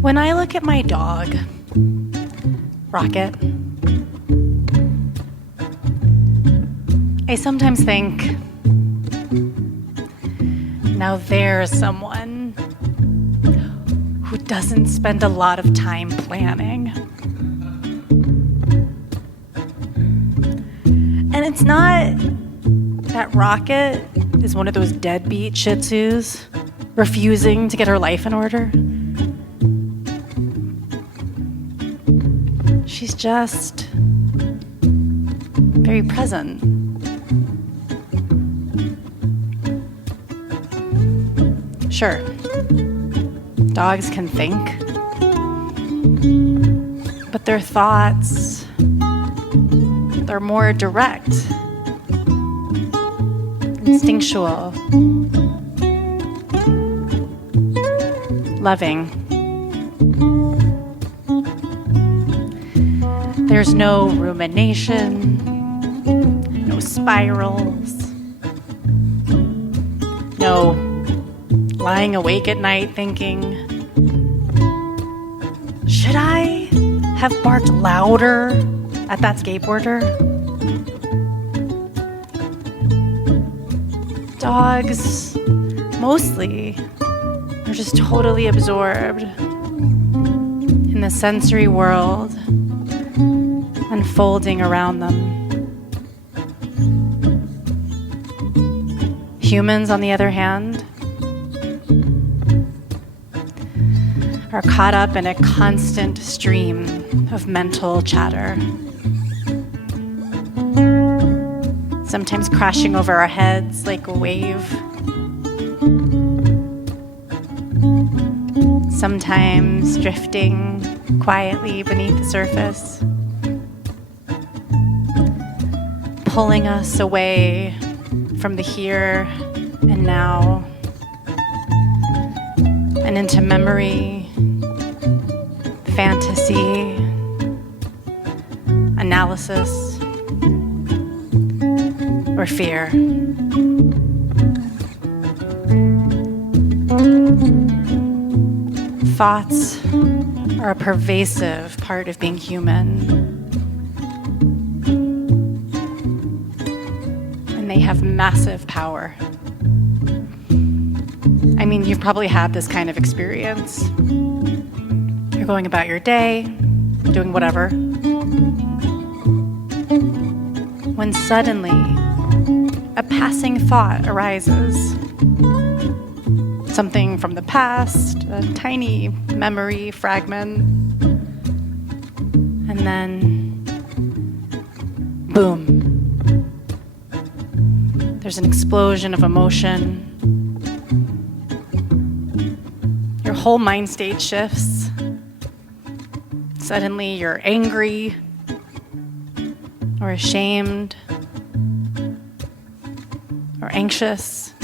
When I look at my dog, Rocket, I sometimes think, now there's someone who doesn't spend a lot of time planning. And it's not that Rocket is one of those deadbeat Shih Tzus refusing to get her life in order. She's just very present. Sure, dogs can think, but their thoughts, they're more direct, instinctual, loving. There's no rumination, no spirals, no lying awake at night thinking, should I have barked louder at that skateboarder? Dogs, mostly, are just totally absorbed in the sensory world unfolding around them. Humans, on the other hand, are caught up in a constant stream of mental chatter, sometimes crashing over our heads like a wave, sometimes drifting quietly beneath the surface, pulling us away from the here and now and into memory, fantasy, analysis, or fear. Thoughts are a pervasive part of being human, and they have massive power. I mean, you've probably had this kind of experience. You're going about your day, doing whatever, when suddenly a passing thought arises. Something from the past, a tiny memory fragment, and then, boom. There's an explosion of emotion. Your whole mind state shifts. Suddenly you're angry or ashamed or anxious.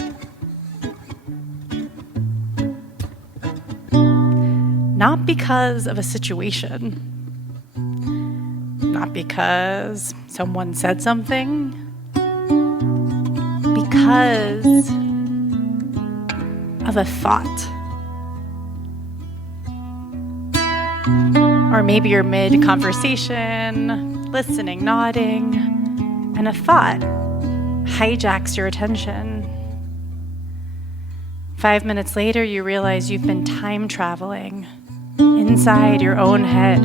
Not because of a situation, not because someone said something, because of a thought. Or maybe you're mid-conversation, listening, nodding, and a thought hijacks your attention. 5 minutes later, you realize you've been time traveling inside your own head.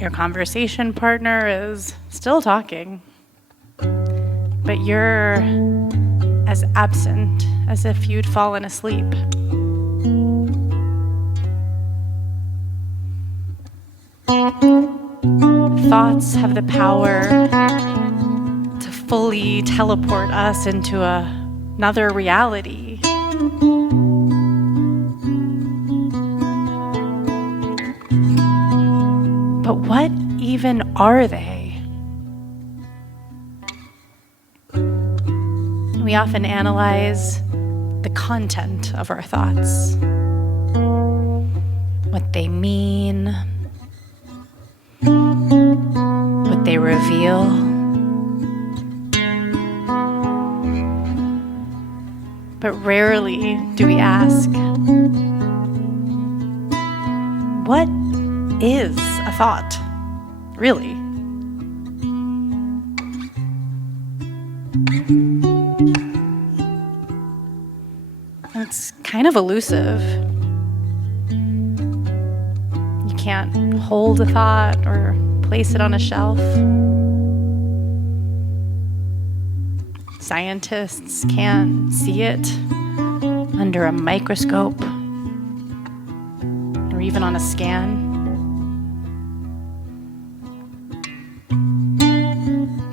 Your conversation partner is still talking, but you're as absent as if you'd fallen asleep. Thoughts have the power to fully teleport us into another reality. But what even are they? We often analyze the content of our thoughts, what they mean, what they reveal. But rarely do we ask, what is a thought, really? It's kind of elusive. You can't hold a thought or place it on a shelf. Scientists can't see it under a microscope or even on a scan.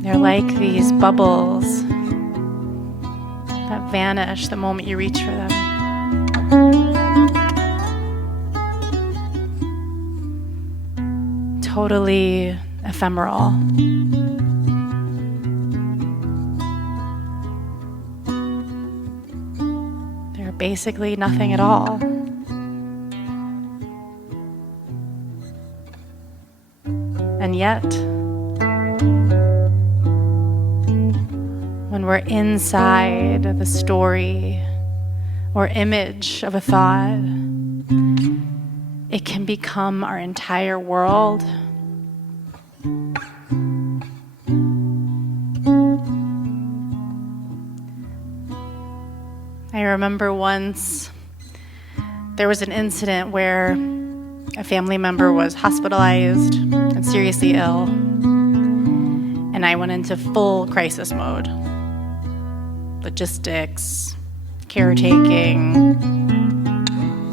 They're like these bubbles that vanish the moment you reach for them. Totally ephemeral. They're basically nothing at all. And yet, when we're inside the story or image of a thought, it can become our entire world. I remember once there was an incident where a family member was hospitalized and seriously ill, and I went into full crisis mode. Logistics, caretaking,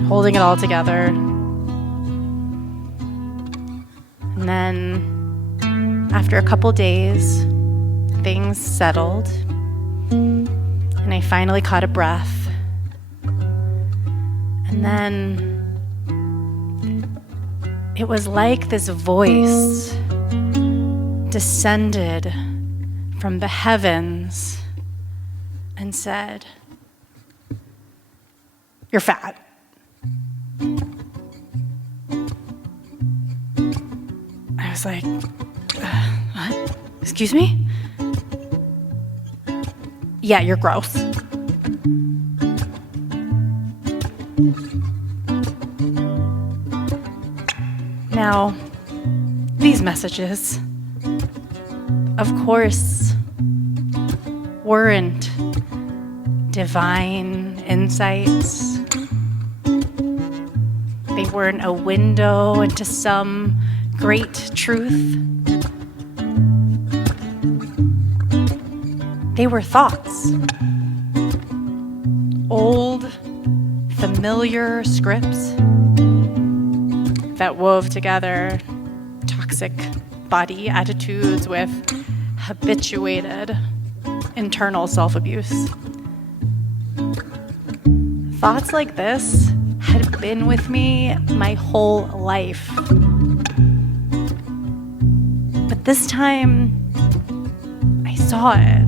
holding it all together. And then, after a couple days, things settled, and I finally caught a breath. And then it was like this voice descended from the heavens and said, "You're fat." I was like, what? Excuse me? Yeah, you're gross. Now, these messages, of course, weren't divine insights. They weren't a window into some great truth. They were thoughts. Old, familiar scripts that wove together toxic body attitudes with habituated internal self-abuse. Thoughts like this had been with me my whole life. But this time, I saw it.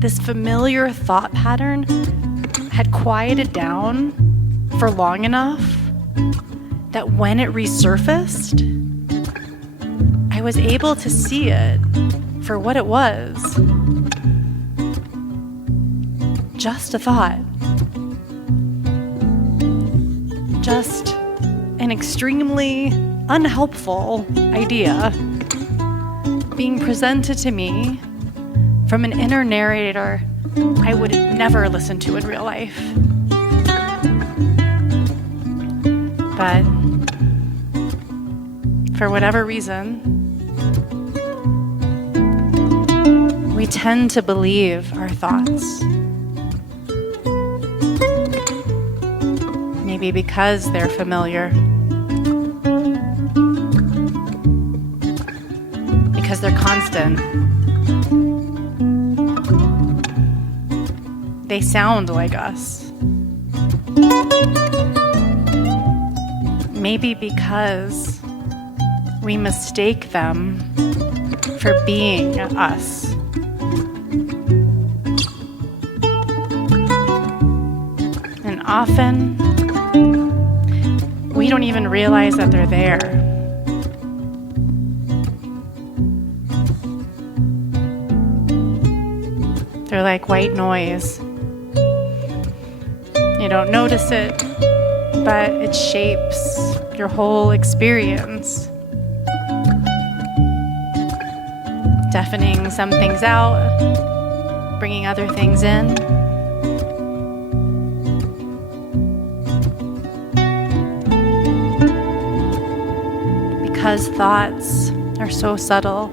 This familiar thought pattern had quieted down for long enough that when it resurfaced, I was able to see it for what it was. Just a thought. Just an extremely unhelpful idea being presented to me from an inner narrator I would never listen to in real life. But for whatever reason, we tend to believe our thoughts. Maybe because they're familiar. Because they're constant. They sound like us. Maybe because we mistake them for being us. And often, we don't even realize that they're there. They're like white noise. You don't notice it, but it shapes your whole experience. Deafening some things out, bringing other things in. Because thoughts are so subtle,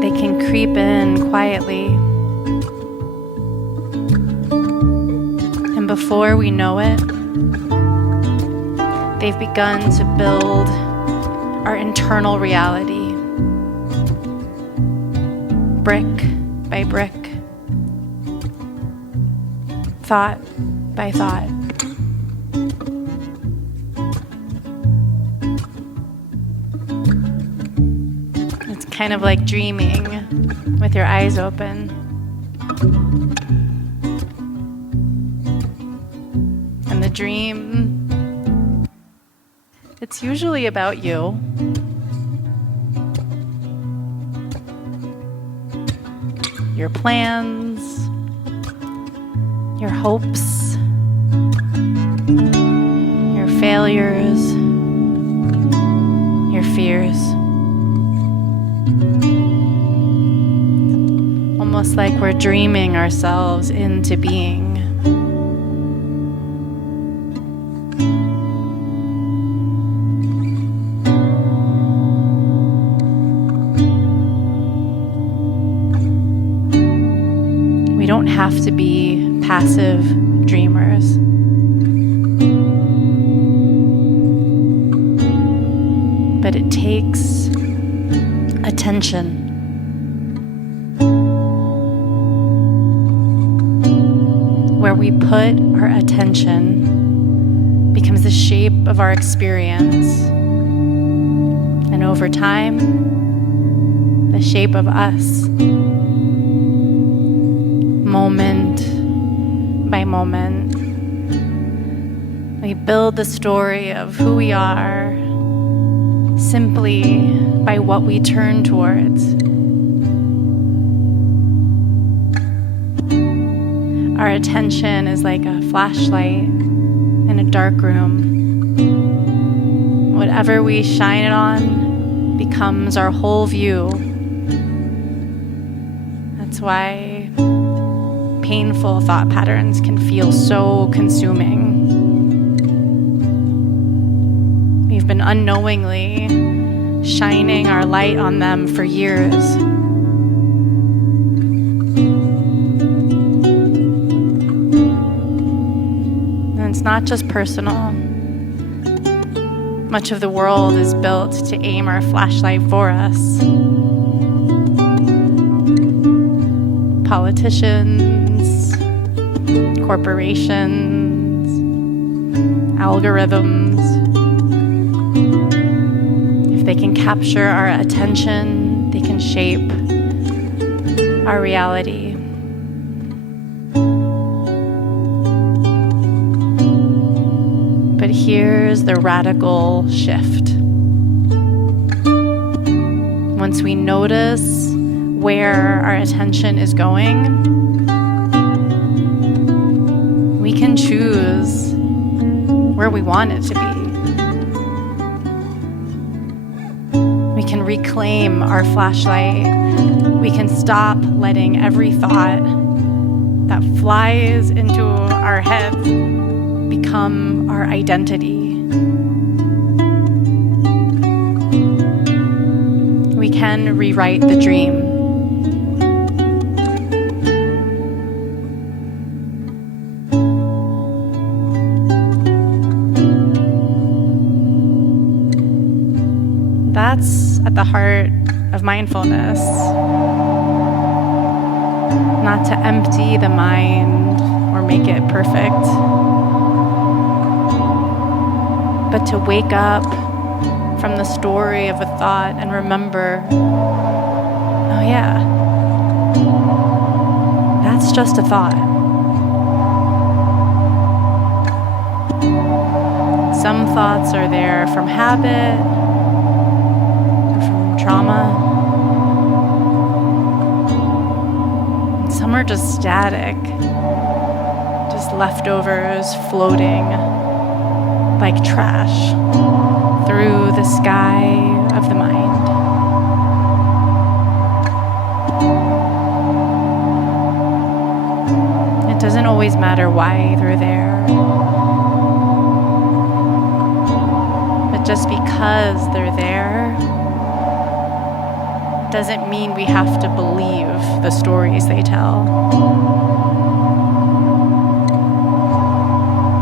they can creep in quietly. And before we know it, they've begun to build our internal reality, brick by brick, thought by thought. It's kind of like dreaming with your eyes open. And the dream, it's usually about you. Your plans, your hopes, your failures, your fears. Almost like we're dreaming ourselves into being. We don't have to be passive dreamers. But it takes attention. Where we put our attention becomes the shape of our experience. And over time, the shape of us. Moment by moment, we build the story of who we are simply by what we turn towards. Our attention is like a flashlight in a dark room. Whatever we shine it on becomes our whole view. That's why painful thought patterns can feel so consuming. We've been unknowingly shining our light on them for years. And it's not just personal. Much of the world is built to aim our flashlight for us. Politicians, corporations, algorithms. If they can capture our attention, they can shape our reality. But here's the radical shift. Once we notice where our attention is going, we can choose where we want it to be. We can reclaim our flashlight. We can stop letting every thought that flies into our heads become our identity. We can rewrite the dream. That's at the heart of mindfulness. Not to empty the mind or make it perfect, but to wake up from the story of a thought and remember, oh yeah, that's just a thought. Some thoughts are there from habit, trauma. Some are just static, just leftovers floating like trash through the sky of the mind. It doesn't always matter why they're there, but just because they're there doesn't mean we have to believe the stories they tell.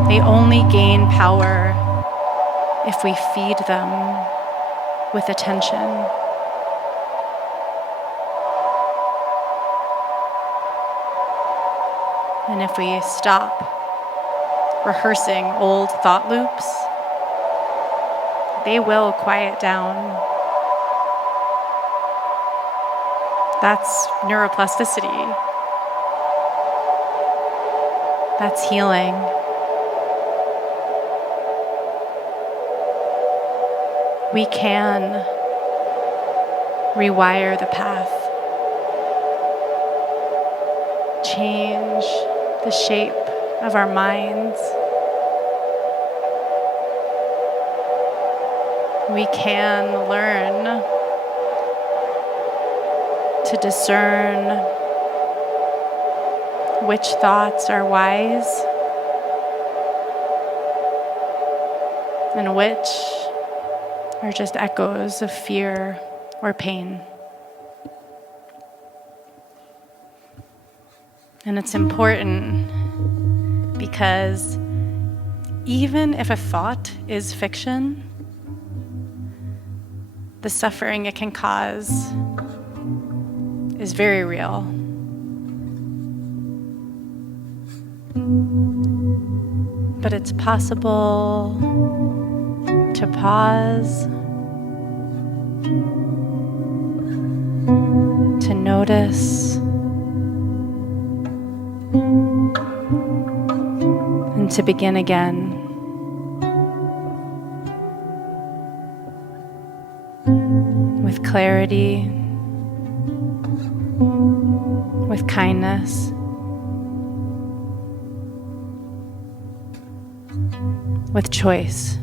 They only gain power if we feed them with attention. And if we stop rehearsing old thought loops, they will quiet down. That's neuroplasticity. That's healing. We can rewire the path, change the shape of our minds. We can learn to discern which thoughts are wise and which are just echoes of fear or pain. And it's important because even if a thought is fiction, the suffering it can cause is very real. But it's possible to pause, to notice, and to begin again. With clarity, with kindness, with choice.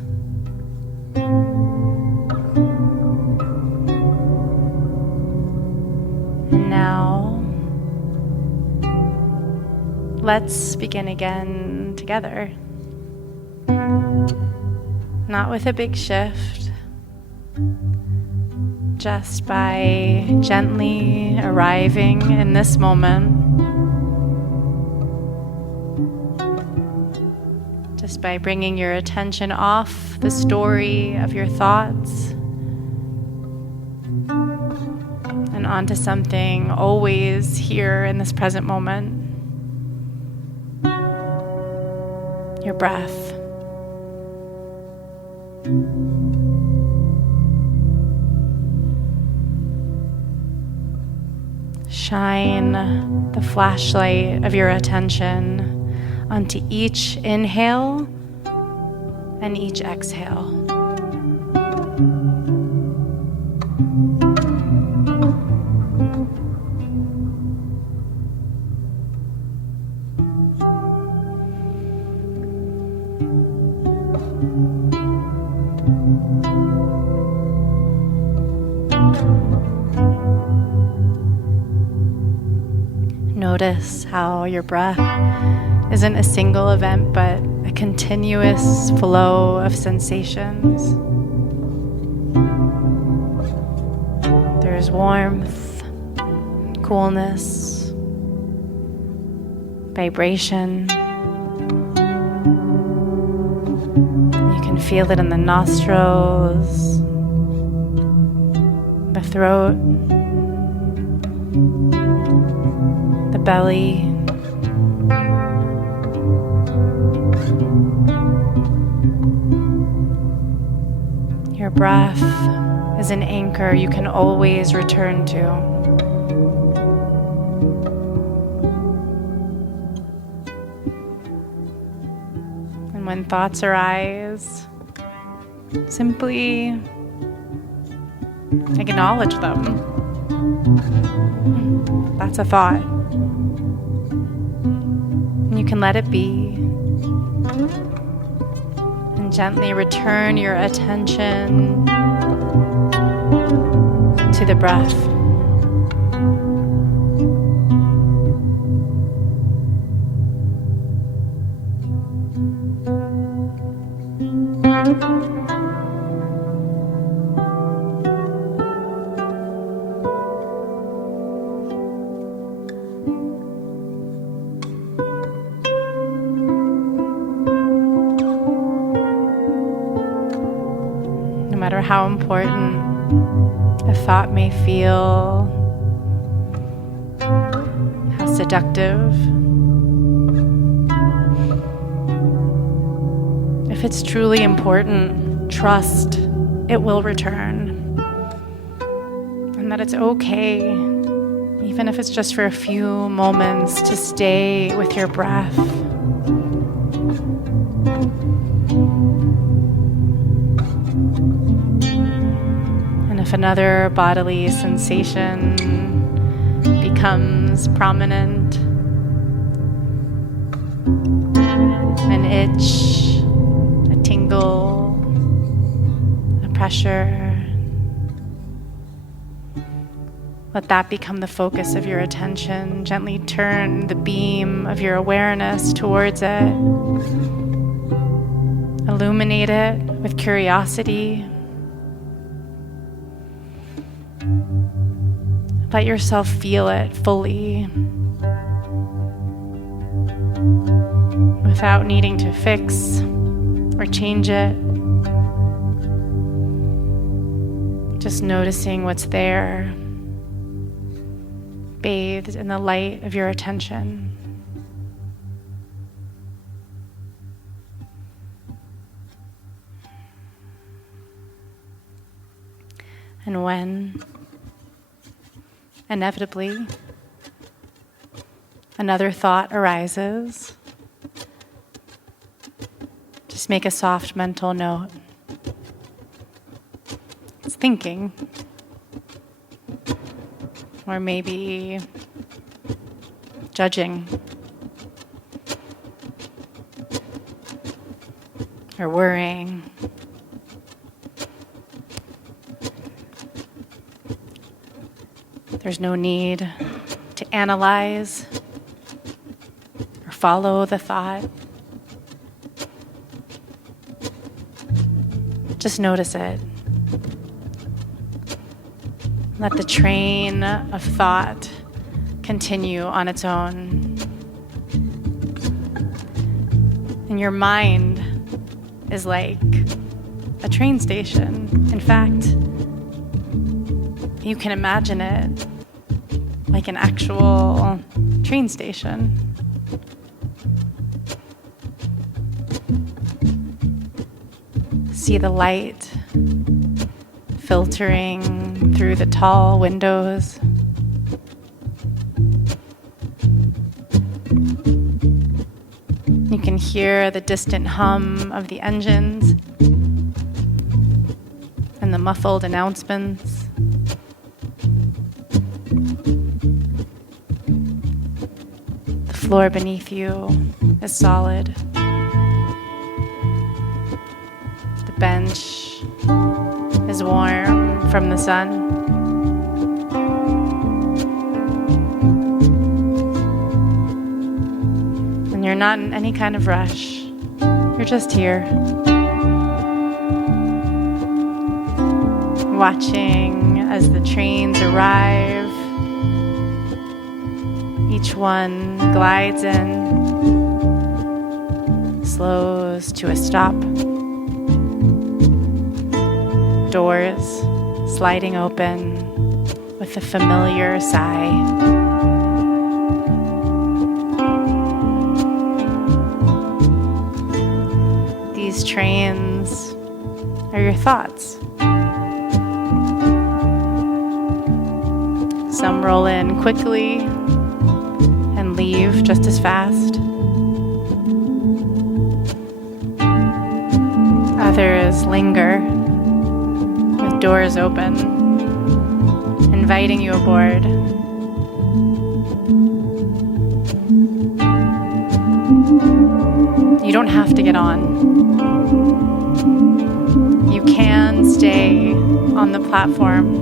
And now, let's begin again together. Not with a big shift, just by gently arriving in this moment, just by bringing your attention off the story of your thoughts and onto something always here in this present moment, your breath. Shine the flashlight of your attention onto each inhale and each exhale. Notice how your breath isn't a single event, but a continuous flow of sensations. There's warmth, coolness, vibration. You can feel it in the nostrils, the throat, the belly. Your breath is an anchor you can always return to. And when thoughts arise, simply acknowledge them. That's a thought. You can let it be. And gently return your attention to the breath. No matter how important a thought may feel, how seductive, if it's truly important, trust it will return. And that it's okay, even if it's just for a few moments, to stay with your breath. And if another bodily sensation becomes prominent, an itch, a tingle, a pressure, let that become the focus of your attention. Gently turn the beam of your awareness towards it. Illuminate it with curiosity. Let yourself feel it fully, without needing to fix or change it. Just noticing what's there, bathed in the light of your attention. And when, inevitably, another thought arises, just make a soft mental note. It's thinking. Or maybe judging. Or worrying. There's no need to analyze or follow the thought. Just notice it. Let the train of thought continue on its own. And your mind is like a train station. In fact, you can imagine it like an actual train station. See the light filtering through the tall windows. You can hear the distant hum of the engines and the muffled announcements. The floor beneath you is solid. The bench is warm from the sun. And you're not in any kind of rush. You're just here, watching as the trains arrive. Each one glides in, slows to a stop. Doors sliding open with a familiar sigh. These trains are your thoughts. Some roll in quickly and leave just as fast. Others linger, doors open, inviting you aboard. You don't have to get on. You can stay on the platform,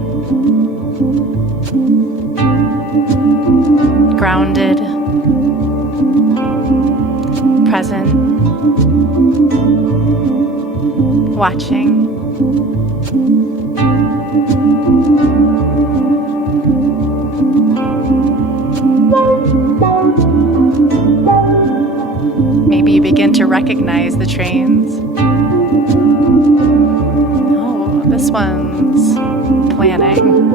grounded, present, watching. Maybe you begin to recognize the trains. Oh, this one's planning.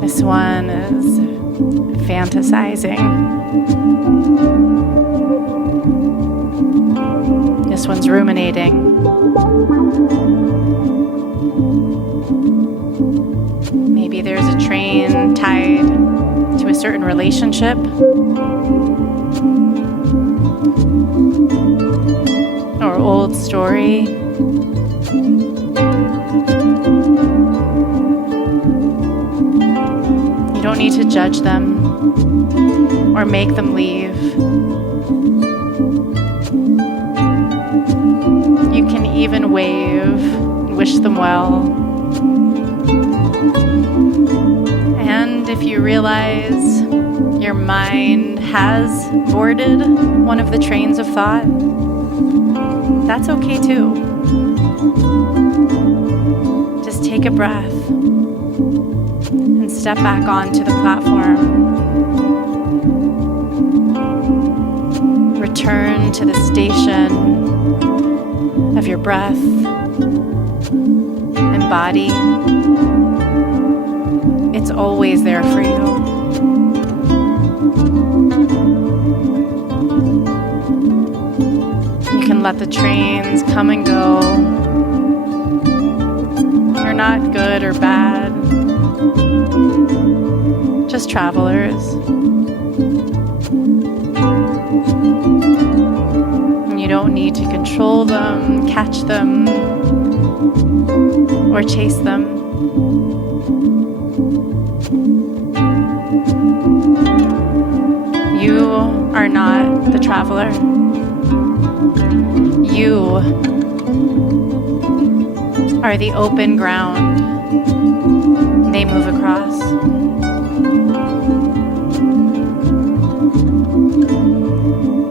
This one is fantasizing. This one's ruminating. Maybe there's a train tied to a certain relationship or old story. You don't need to judge them or make them leave. You can even wave and wish them well. And if you realize your mind has boarded one of the trains of thought, that's okay too. Just take a breath and step back onto the platform. Return to the station of your breath and body. It's always there for you. You can let the trains come and go. You're not good or bad, just travelers. And you don't need to control them, catch them, or chase them. You are not the traveler. You are the open ground they move across.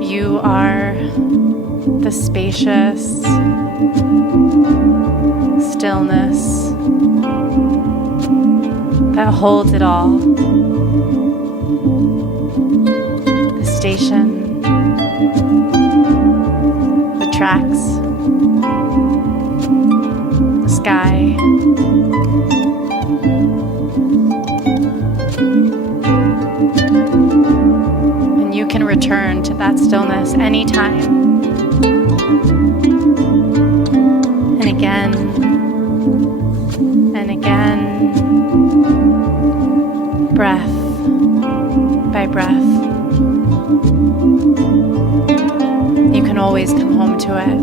You are the spacious stillness that holds it all. The station, the tracks, the sky. And you can return to that stillness anytime. And again, and again, breath by breath. You can always come home to it.